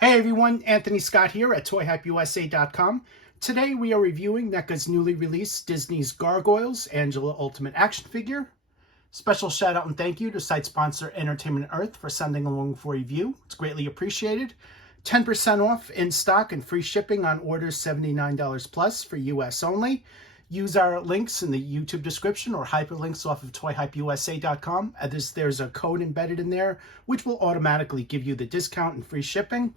Hey everyone, Anthony Scott here at ToyHypeUSA.com. Today we are reviewing NECA's newly released Disney's Gargoyles Angela Ultimate Action Figure. Special shout out and thank you to site sponsor Entertainment Earth for sending along for review. It's greatly appreciated. 10% off in stock and free shipping on orders $79 plus for US only. Use our links in the YouTube description or hyperlinks off of ToyHypeUSA.com. There's a code embedded in there which will automatically give you the discount and free shipping.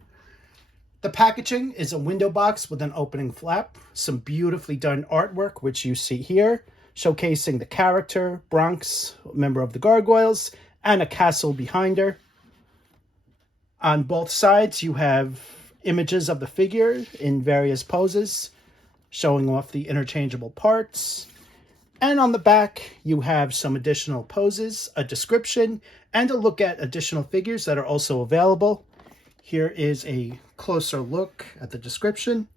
The packaging is a window box with an opening flap, some beautifully done artwork, which you see here, showcasing the character, Bronx, member of the Gargoyles, and a castle behind her. On both sides, you have images of the figure in various poses, showing off the interchangeable parts. And on the back, you have some additional poses, a description, and a look at additional figures that are also available. Here is a closer look at the description.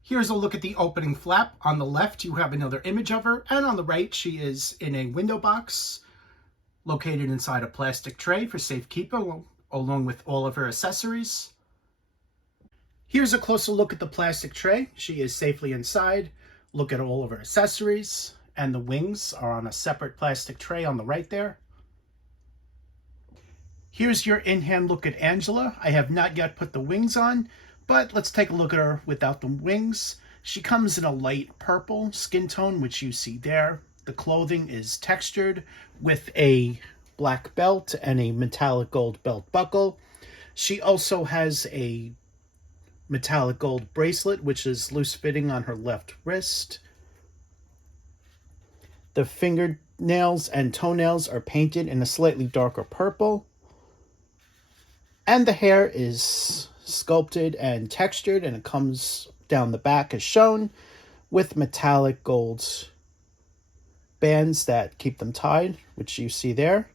Here's a look at the opening flap. On the left, you have another image of her, and on the right, she is in a window box located inside a plastic tray for safekeeping, along with all of her accessories. Here's a closer look at the plastic tray. She is safely inside. Look at all of her accessories, and the wings are on a separate plastic tray on the right there. Here's your in-hand look at Angela. I have not yet put the wings on, but let's take a look at her without the wings. She comes in a light purple skin tone, which you see there. The clothing is textured with a black belt and a metallic gold belt buckle. She also has a metallic gold bracelet, which is loose fitting on her left wrist. The fingernails and toenails are painted in a slightly darker purple. And the hair is sculpted and textured, and it comes down the back as shown with metallic gold bands that keep them tied, which you see there.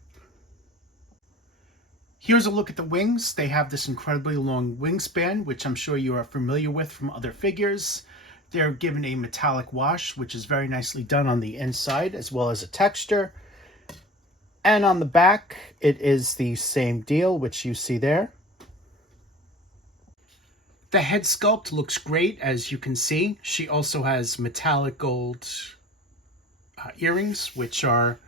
Here's a look at the wings. They have this incredibly long wingspan, which I'm sure you are familiar with from other figures. They're given a metallic wash, which is very nicely done on the inside, as well as a texture. And on the back, it is the same deal, which you see there. The head sculpt looks great, as you can see. She also has metallic gold earrings, which are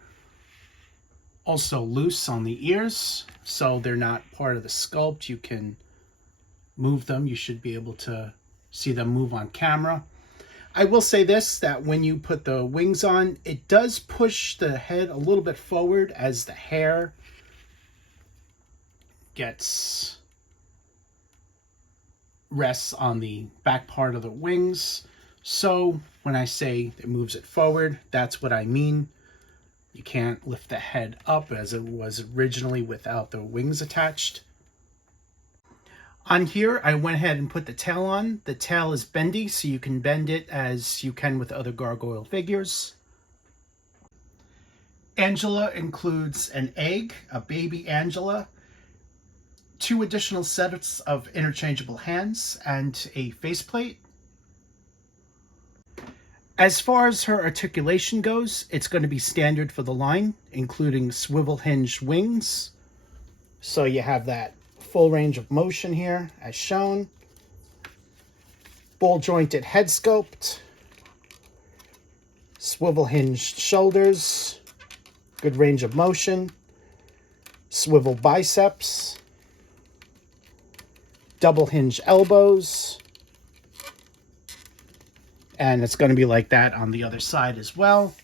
also loose on the ears, so they're not part of the sculpt. You can move them. You should be able to see them move on camera. I will say this, that when you put the wings on, it does push the head a little bit forward as the hair rests on the back part of the wings. So when I say it moves it forward, that's what I mean. You can't lift the head up as it was originally without the wings attached. On here, I went ahead and put the tail on. The tail is bendy, so you can bend it as you can with other gargoyle figures. Angela includes an egg, a baby Angela, 2 additional sets of interchangeable hands, and a faceplate. As far as her articulation goes, it's going to be standard for the line, including swivel hinge wings. So you have that full range of motion here, as shown. Ball jointed head sculpt. Swivel hinged shoulders. Good range of motion. Swivel biceps. Double hinge elbows. And it's going to be like that on the other side as well.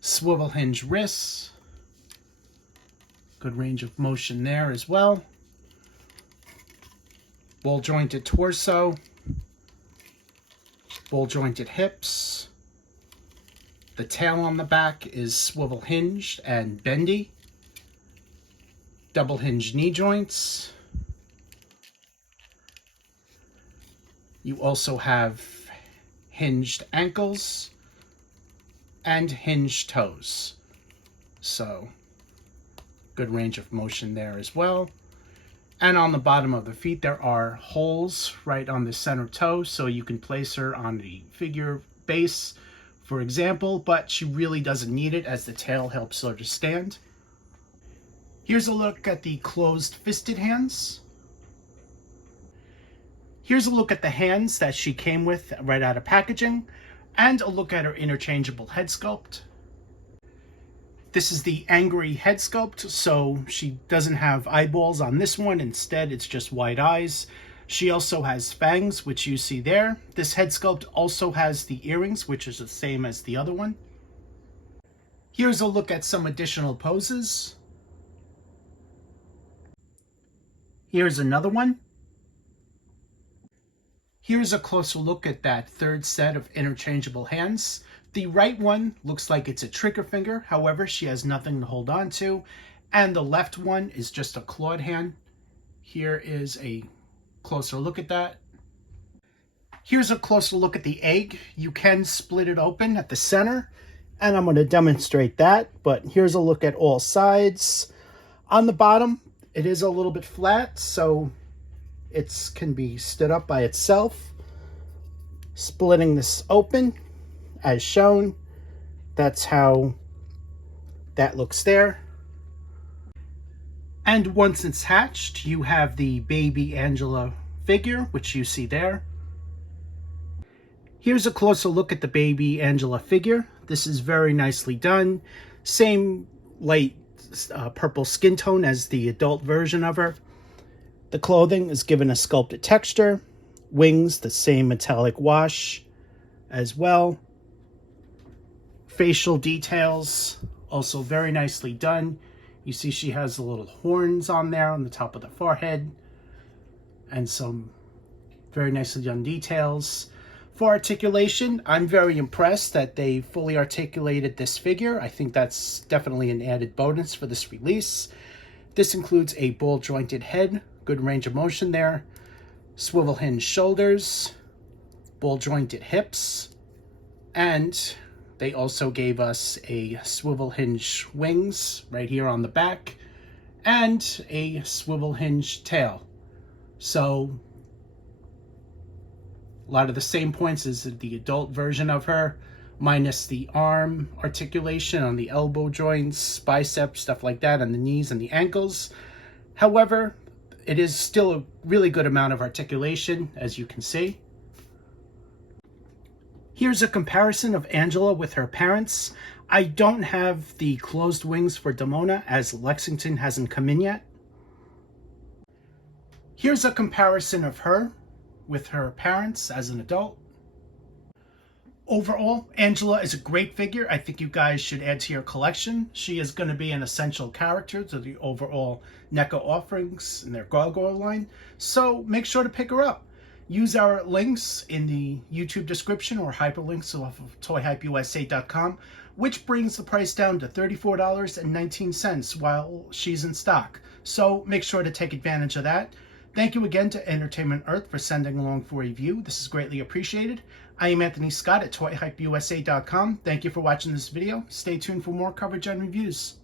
Swivel hinge wrists. Good range of motion there as well. Ball jointed torso. Ball jointed hips. The tail on the back is swivel hinged and bendy. Double hinge knee joints. You also have hinged ankles and hinged toes. So good range of motion there as well. And on the bottom of the feet, there are holes right on the center toe, so you can place her on the figure base, for example, but she really doesn't need it as the tail helps her to stand. Here's a look at the closed fisted hands. Here's a look at the hands that she came with right out of packaging, and a look at her interchangeable head sculpt. This is the angry head sculpt, so she doesn't have eyeballs on this one. Instead, it's just white eyes. She also has fangs, which you see there. This head sculpt also has the earrings, which is the same as the other one. Here's a look at some additional poses. Here's another one. Here's a closer look at that third set of interchangeable hands. The right one looks like it's a trigger finger, however, she has nothing to hold on to. And the left one is just a clawed hand. Here is a closer look at that. Here's a closer look at the egg. You can split it open at the center, and I'm going to demonstrate that, but here's a look at all sides. On the bottom, it is a little bit flat, so it can be stood up by itself. Splitting this open, as shown, that's how that looks there. And once it's hatched, you have the baby Angela figure, which you see there. Here's a closer look at the baby Angela figure. This is very nicely done. Same light purple skin tone as the adult version of her. The clothing is given a sculpted texture. Wings, the same metallic wash as well. Facial details, also very nicely done. You see she has the little horns on there on the top of the forehead. And some very nicely done details. For articulation, I'm very impressed that they fully articulated this figure. I think that's definitely an added bonus for this release. This includes a ball jointed head, good range of motion there, swivel hinge shoulders, ball jointed hips, and they also gave us a swivel hinge wings right here on the back and a swivel hinge tail. So a lot of the same points as the adult version of her, minus the arm articulation on the elbow joints, biceps, stuff like that, on the knees and the ankles. However, it is still a really good amount of articulation, as you can see. Here's a comparison of Angela with her parents. I don't have the closed wings for Damona, as Lexington hasn't come in yet. Here's a comparison of her with her parents as an adult. Overall, Angela is a great figure. I think you guys should add to your collection. She is going to be an essential character to the overall NECA offerings in their Gargoyle line, so make sure to pick her up. Use our links in the YouTube description or hyperlinks off of toyhypeusa.com, which brings the price down to $34.19 while she's in stock. So make sure to take advantage of that. Thank you again to Entertainment Earth for sending along for a review. This is greatly appreciated. I am Anthony Scott at toyhypeusa.com. Thank you for watching this video. Stay tuned for more coverage and reviews.